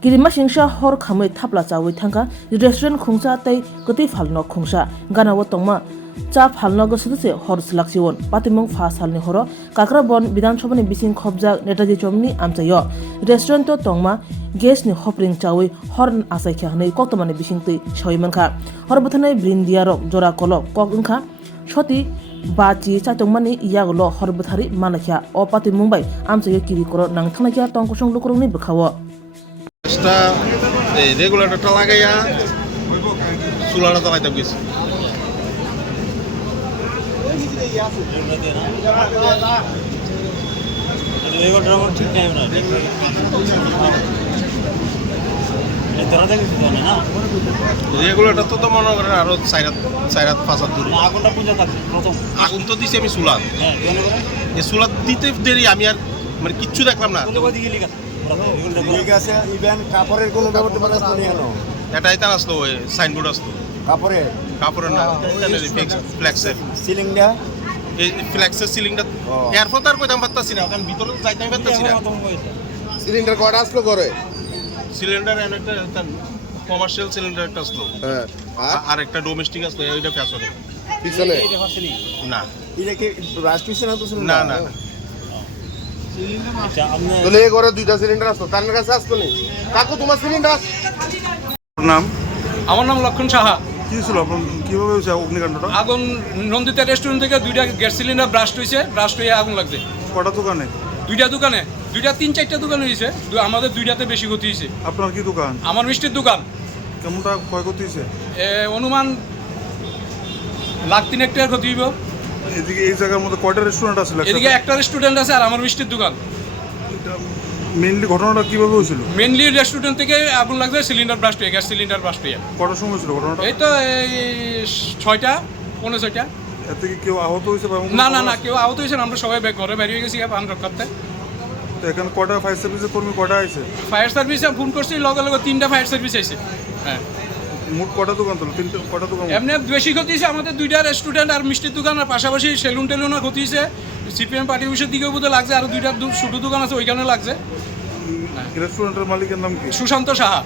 Kirima Singsha Hor Kamui Tapla Chawi Tanka, restaurant Kungsa Tay, Goti Falno Kungsa, Gana Watongma, Chap Halnogo Sudse, Hors Laxion, Patimong Fas Halni Horo, Kakrabon, Bidan Chobani Bisin Kobja, Netaji Chomni, Amtayo, Restaurant Tongma, Ges ni Hopring Chawi, Horn Asakane, Kotomani Bishinti, Shoimanka, Horbatane, Brindiarok, Jora Kolo, Kogunka, Shoti, Bachi, Chatongmani, Yagolo, Horbatari, Manakia, or Pati Mumbai, Amtayo Kirikoro, Nang Tanakia, Tonkosong Lukuruni Bukawa. রেগুলেটরটা লাগাইয়া চুলাটা চালাইতে গেছি regulator তো মনে করেন আরো 4-5 হাত দূরে আগুনটা পূজা থাকবে প্রথম আগুন তো দিছি আমি চুলা এই চুলা দিতে দেরি আমি আর মানে কিচ্ছু দেখলাম না ঠিক আছে ইভেন কাপড়ের কোনো ব্যবস্থা আসতো না কেন এটাই তার আসলো ওই সাইনবোর্ড আসতো কাপড়ের না ফ্লেক্সের সিলিংটা এই ফ্লেক্সের সিলিংটা এয়ারফোর্ট আর কইতাম পারতাছি না কারণ ভিতরে যাইতে পারতাছি না সিলিন্ডার কয়টা আসলো করে সিলিন্ডার একটা কমার্শিয়াল সিলিন্ডার একটা আসলো হ্যাঁ আর একটা ডোমেস্টিক আসলো এইটা পিছনে না এটা কি রাস্ট পিছনে তো না না তাহলে এই ঘরে দুইটা সিলিন্ডার আসতো তার কাছে আসতো নি কাকু তোমার সিলিন্ডার নাম আমার নাম লক্ষণ সাহা। কি ছিল আপনার কিভাবে হয়েছে অগ্নিকাণ্ডটা? আগুন নন্দিতা রেস্টুরেন্ট থেকে দুইটা গ্যাস সিলিন্ডার ব্রাস্ট হয়ে আগুন লাগছে। কটা দোকানে? দুইটা 3-4টা দোকান হয়েছে, আমাদের দুইটাতে বেশি ক্ষতি হয়েছে। আপনার কি দোকান? আমার মিষ্টির দোকান। কেমনটা ক্ষয়ক্ষতি হয়েছে? অনুমান লাখ 3 টাকার ক্ষতি হইব। এদিকে এই জায়গার মধ্যে কয়টা রেস্টুরেন্ট আছে? এদিকে একটা রেস্টুরেন্ট আছে আর আমার মিষ্টির দোকান। মেইনলি ঘটনাটা কিভাবে হয়েছিল? মেইনলি রেস্টুরেন্ট থেকে আগুন লাগছে, সিলিন্ডার ব্রাস্ট হয়ে গ্যাস সিলিন্ডার ব্রাস্ট হয়ে। কটার সময় হয়েছিল ঘটনাটা? এই তো 6টা 6:45। এর থেকে কেউ আহত হয়েছে? না কেউ আহত হয়েছে না, আমরা সবাই ঘরে বেরিয়ে গেছি প্রাণ রক্ষার্থে। তো এখানে কটা ফায়ার সার্ভিসের কর্মী কটা আছে? ফায়ার সার্ভিসে ফোন করছি, লগে 3টা ফায়ার সার্ভিস আইছে। হ্যাঁ, মোট কটা দোকান তো? 3টা কটা দোকান? এমনি বেশি ক্ষতি হয়েছে আমাদের দুইটা রেস্টুরেন্ট আর মিষ্টির দোকান, আর পাশাপাশি সেলুন টেলুনও ক্ষতি হয়েছে। সিপিএম পার্টি অফিসের দিকেও বোধহয় লাগছে, আর দুইটা ছোটো দোকান আছে ওইখানে লাগছে। রেস্টুরেন্টের মালিকের নাম কি? সুশান্ত সাহা।